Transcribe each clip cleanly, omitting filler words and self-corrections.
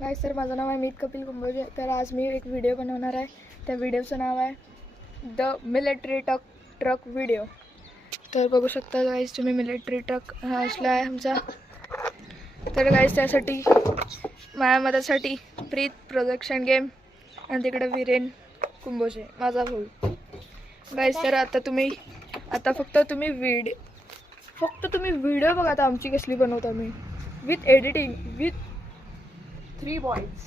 Guys sir माझं नाव आहे मीत कपिल कुंभोजे. तर आज मी एक व्हिडिओ बनवणार आहे. त्या व्हिडिओचं नाव आहे द मिलिटरी ट्रक व्हिडिओ. तर बघू शकता गाइस तुम्ही मिलिटरी ट्रक हा असला आहे आमचा. तर गाइस त्यासाठी माझ्या मदतीसाठी प्रीत प्रोडक्शन गेम आणि तिकडे वीरेन कुंभोजे माझा भाऊ. गाइस तर आता फक्त तुम्ही व्हिडिओ बघा आता आमची कसली बनवतो me with editing with 3 boys.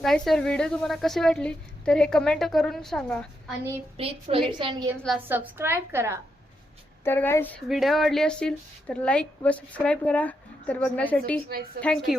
Guys sir video तुम्हाला कशी वाटली तर हे कमेंट करून सांगा आणि प्रीत प्रोडक्शन गेम्सला सबस्क्राइब करा. तर गाइस व्हिडिओ आवडली असतील तर लाईक व सबस्क्राइब करा. तर बघण्यासाठी थँक्यू.